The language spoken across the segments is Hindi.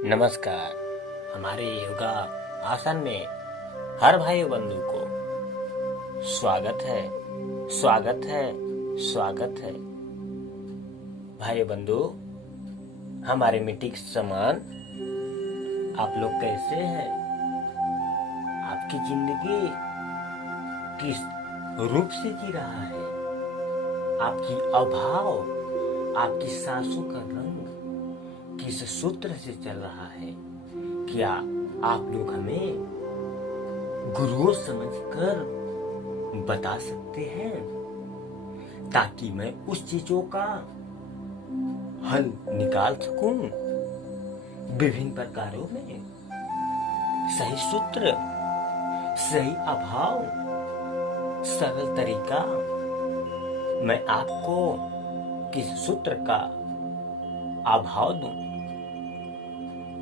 नमस्कार। हमारे योगा आसन में हर भाई बंधु को स्वागत है, स्वागत है, स्वागत है। भाई बंधु, हमारे मिट्टी के समान आप लोग कैसे हैं? आपकी जिंदगी किस रूप से जी रहा है? आपकी अभाव, आपकी सांसों का रंग किस सूत्र से चल रहा है? क्या आप लोग हमें गुरुओं समझकर बता सकते हैं, ताकि मैं उस चीजों का हल निकाल सकूं? विभिन्न प्रकारों में सही सूत्र, सही अभाव, सरल तरीका मैं आपको किस सूत्र का अभाव दूं?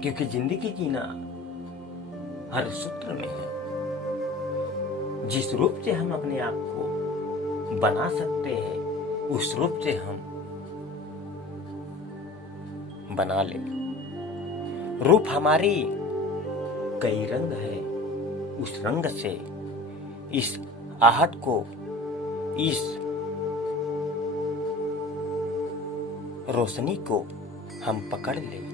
क्योंकि जिंदगी जीना हर सूत्र में है। जिस रूप से हम अपने आप को बना सकते हैं, उस रूप से हम बना ले। रूप हमारी कई रंग है। उस रंग से इस आहट को, इस रोशनी को हम पकड़ ले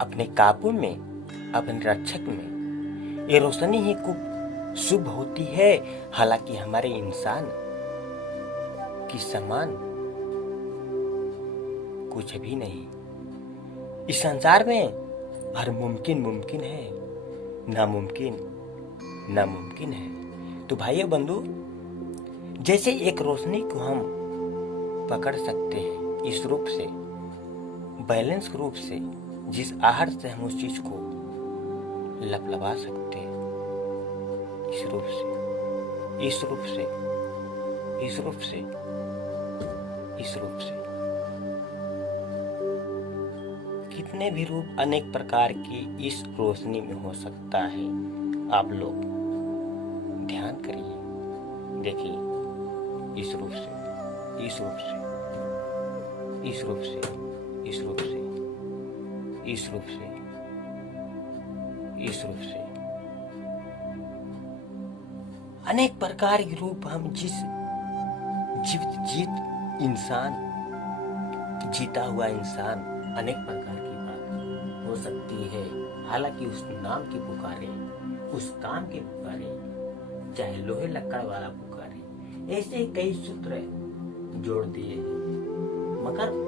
अपने काबू में, अपने रक्षक में। ये रोशनी ही खूब शुभ होती है। हालांकि हमारे इंसान की समान कुछ भी नहीं। इस संसार में हर मुमकिन मुमकिन है, नामुमकिन नामुमकिन है। तो भाइयों बंधु, जैसे एक रोशनी को हम पकड़ सकते हैं इस रूप से, बैलेंस रूप से, जिस आहट से हम उस चीज को लपलपा सकते हैं, इस रूप से, इस रूप से, इस रूप से, इस रूप से। कितने भी रूप अनेक प्रकार की इस रोशनी में हो सकता है। आप लोग ध्यान करिए, देखिए, इस रूप से, इस रूप से, इस रूप से, इस रूप से, इस रूप से, इस रूप से। अनेक प्रकार के रूप हम जिस जीत इंसान, जीता हुआ इंसान, अनेक प्रकार की बात हो सकती है। हालांकि उस नाम की पुकारे, उस काम की पुकारे, चाहे लोहे लक्कड़ वाला पुकारे, ऐसे कई सूत्र जोड़ दिए हैं। मगर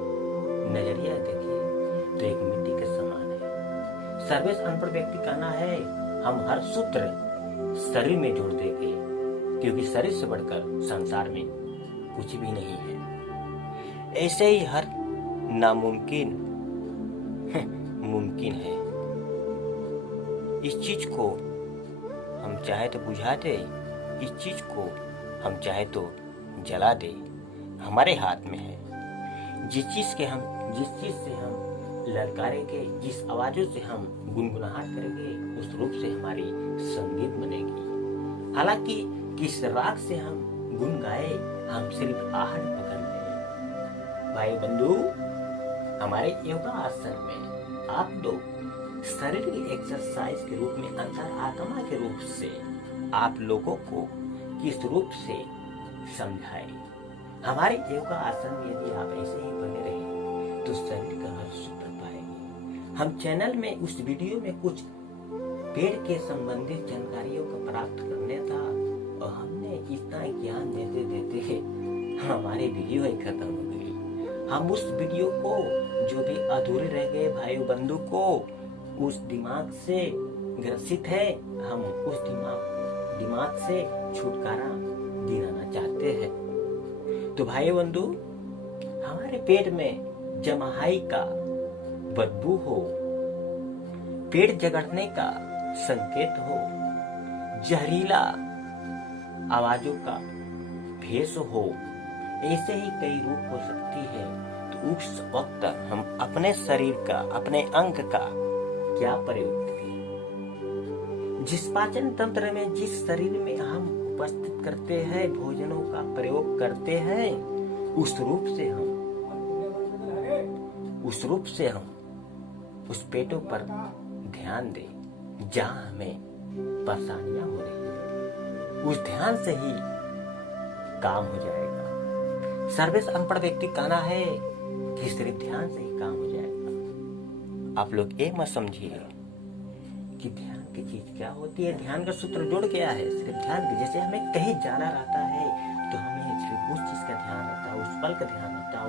नजरिया देखिए तो एक मिट्टी के समान है। सर्वेश अनपढ़ व्यक्ति कहना है, हम हर सूत्र शरीर में जोड़ देंगे, क्योंकि शरीर से बढ़कर संसार में कुछ भी नहीं है। ऐसे ही हर नामुमकिन मुमकिन है। इस चीज को हम चाहे तो बुझा दे, इस चीज को हम चाहे तो जला दे, हमारे हाथ में है। जिस चीज से हम ललकारेंगे, जिस आवाजों से हम गुनगुनाहट करेंगे, उस रूप से हमारी संगीत बनेगी। हालांकि किस राग से हम गुन गाए, हम सिर्फ आहट पकड़ ले। भाई बंधु, हमारे योगा आसन में आप लोग शरीर की एक्सरसाइज के रूप में, अंतर आत्मा के रूप से आप लोगों को किस रूप से समझाए। हमारे योगा आसन में यदि आप ऐसे ही बने रहे तो शरीर का हर सूत्र पाएंगे। हम चैनल में उस वीडियो में कुछ पेड़ के संबंधित जानकारियों को प्राप्त करने था, और हमने इतना ज्ञान देते देते हमारी वीडियो ही खत्म हो गई। हम उस वीडियो को, जो भी अधूरे रह गए भाई बंधु को, उस दिमाग से ग्रसित है, हम उस दिमाग से छुटकारा दिलाना चाहते हैं। तो भाई बंधु, हमारे पेट में जमाहाई का बदबू हो, पेट जगड़ने का संकेत हो, जहरीला आवाजों का भेष हो, ऐसे ही कई रूप हो सकती है। तो उस वक्त हम अपने शरीर का, अपने अंग का क्या प्रयोग करें? जिस पाचन तंत्र में, जिस शरीर में हम उपस्थित करते हैं, भोजनों का प्रयोग करते हैं, उस रूप से हम उस पेटों पर ध्यान दे जहां हमें परेशानियां हो रही है। उस ध्यान से ही काम हो जाएगा। सर्विस अनपढ़ व्यक्ति कहना है कि सिर्फ ध्यान से ही काम हो जाएगा। आप लोग ये मत समझिए कि ध्यान की चीज क्या होती है। ध्यान का सूत्र जुड़ गया है सिर्फ ध्यान की। जैसे हमें कहीं जाना रहता है तो हमें सिर्फ उस चीज का ध्यान रहता है, उस पल का ध्यान रहता है,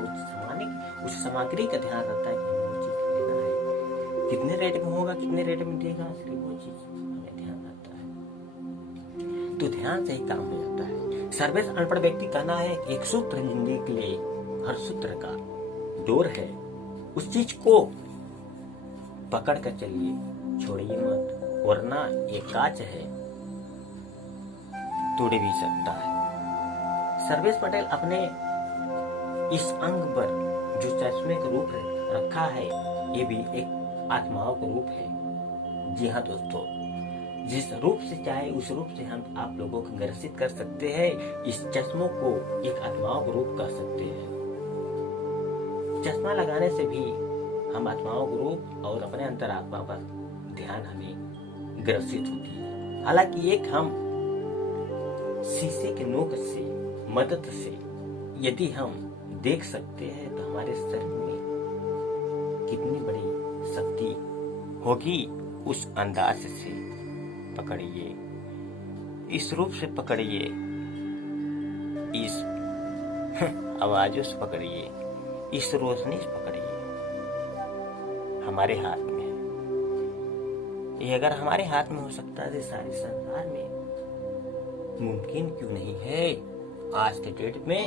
उस सामग्री का ध्यान रहता है कि हमें वो चीज लेना है, कितने रेट में होगा, कितने रेट में देगा, सिर्फ वो चीज हमें ध्यान रहता है। तो ध्यान से ही काम हो जाता है। सर्विस अनपढ़ व्यक्ति कहना है कि एक सूत्र जिंदगी के लिए हर सूत्र का डोर है। उस चीज को पकड़ कर चलिए, छोड़िए मत, वरना ये कांच है, टूट भी सकता है। सर्वेश पटेल अपने इस अंग पर जो चश्मे का रूप रखा है, ये भी एक आत्माओं का रूप है। जी हाँ दोस्तों, जिस रूप से चाहे उस रूप से हम आप लोगों को ग्रसित कर सकते हैं। इस चश्मों को एक आत्माओं का रूप कर सकते हैं। चश्मा लगाने से भी हम आत्माओं का रूप और अपने अंतरात्मा पर ध्यान हमें ग्रसित होती है। हालांकि एक हम शीशे के नोक से मदद से यदि हम देख सकते हैं तो हमारे शरीर में कितनी बड़ी शक्ति होगी। उस अंदाज से पकड़िए, इस रूप से पकड़िए, इस आवाजों से पकड़िए, इस रोशनी से पकड़िए। हमारे हाथ में है ये। अगर हमारे हाथ में हो सकता है तो सारे संसार में मुमकिन क्यों नहीं है। आज के डेट में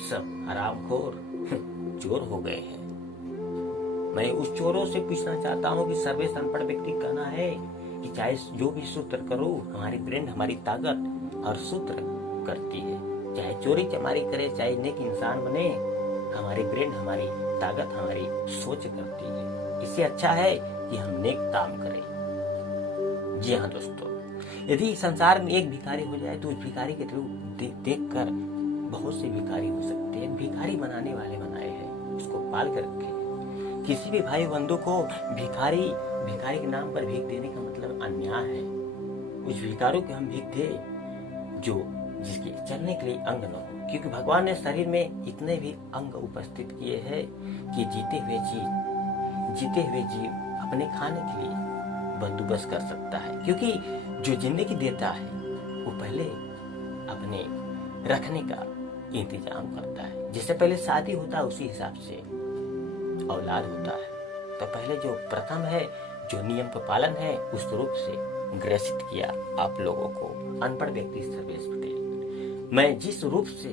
सब हरामखोर चोर हो गए हैं। मैं उस चोरों से पूछना चाहता हूँ कि सर्वेश अनपढ़ व्यक्ति कहना है कि चाहे जो भी सूत्र करो, हमारी ब्रेन, हमारी ताकत हर सूत्र करती है। चाहे चोरी चमारी करे, चाहे नेक इंसान बने, हमारी ब्रेन, हमारी ताकत, हमारी सोच करती है। इससे अच्छा है कि हम नेक काम करें। जी हाँ दोस्तों, यदि संसार में एक भिखारी हो जाए तो उस भिखारी के थ्रू देख कर बहुत से भिखारी हो सकते हैं। भिखारी बनाने वाले बनाए हैं, उसको पाल कर रखे। किसी भी भाई बंधु को भिखारी के नाम पर भीख देने का मतलब अन्याय है। उस भिखारी को हम भीख दे जो जिसके चलने के लिए अंग न हो, क्योंकि भगवान ने शरीर में इतने भी अंग उपस्थित किए हैं कि जीते हुए जीव अपने खाने के लिए बंदोबस्त कर सकता है। क्योंकि जो जिंदगी देता है वो पहले अपने रखने का इंतजाम करता है। जिससे पहले शादी होता है उसी हिसाब से औलाद होता है। तो पहले जो प्रथम है, जो नियम का पालन है, उस रूप से ग्रसित किया आप लोगों को अनपढ़ व्यक्ति सर्वेश पटेल। मैं जिस रूप से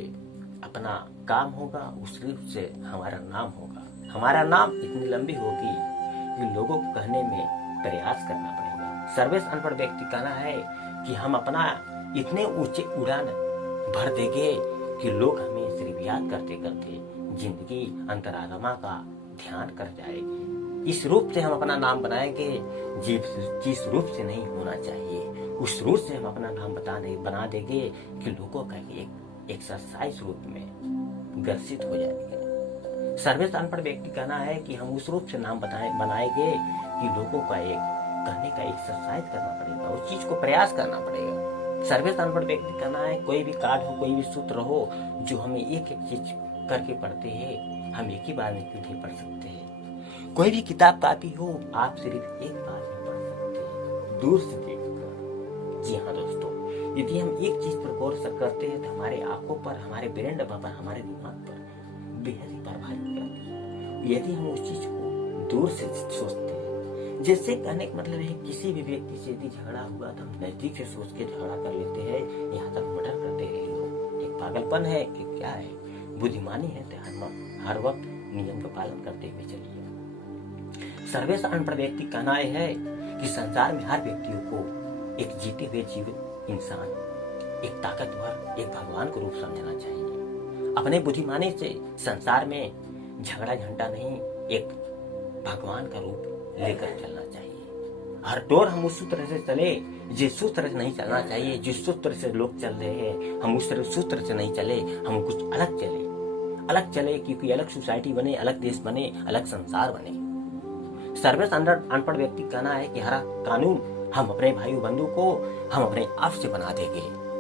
अपना काम होगा उस रूप से हमारा नाम होगा। हमारा नाम इतनी लंबी होगी कि लोगों को कहने में प्रयास करना पड़ेगा। सर्वेश अनपढ़ व्यक्ति कहना है कि हम अपना इतने ऊंचे उड़ान भर देंगे कि लोग हमें सिर्फ याद करते करते जिंदगी अंतरात्मा का ध्यान कर जाएगी। इस रूप से हम अपना नाम बनाएंगे जिस रूप से नहीं होना चाहिए, उस रूप से हम अपना नाम बना देंगे कि लोगों का एक एक्सरसाइज रूप में ग्रसित हो जाएंगे। सर्वेश अनपढ़ व्यक्ति कहना है कि हम उस रूप से नाम बनाएंगे कि लोगों का एक कहने का एक्सरसाइज करना पड़ेगा, उस चीज को प्रयास करना पड़ेगा। सर्वेश अनपढ़ व्यक्ति कहना है कोई भी कार्ड हो, कोई भी सूत्र हो, जो हमें एक एक चीज करके पढ़ते हैं, हम एक ही बार में क्यों नहीं पढ़ सकते हैं। कोई भी किताब कापी हो, आप सिर्फ एक बार में पढ़ सकते हैं, दूर से देखकर। जी हाँ दोस्तों, यदि हम एक चीज पर गौर करते हैं तो हमारे आंखों पर, हमारे ब्रेन पर, हमारे दिमाग पर बेहद ही प्रभावित करती है। यदि हम उस चीज को दूर से सोचते हैं, जैसे कहने का मतलब है किसी भी व्यक्ति से यदि झगड़ा हुआ तो हम नजदीक से सोच के झगड़ा कर लेते हैं, यहाँ तक मर्डर करते हैं लोग। एक पागलपन है कि क्या है, बुद्धिमानी है तो हर वक्त नियम का पालन करते हुए चलिए। सर्वेश अनपढ़ व्यक्ति कहना है कि संसार में हर व्यक्तियों को एक जीते हुए जीवित इंसान, एक ताकतवर, एक भगवान को रूप समझना चाहिए। अपने बुद्धिमानी से संसार में झगड़ा झंडा नहीं, एक भगवान का रूप लेकर चलना चाहिए। हर दौर हम उस सूत्र से चले जिस सूत्र से नहीं चलना चाहिए। जिस सूत्र से लोग चल रहे हैं हम उस सूत्र से नहीं चले, हम कुछ अलग चले, क्योंकि अलग सोसाइटी बने, अलग देश बने, अलग संसार बने। सर्विस अनपढ़ व्यक्ति कहना है कि हरा कानून हम अपने भाई बंधु को हम अपने आप से बना देंगे।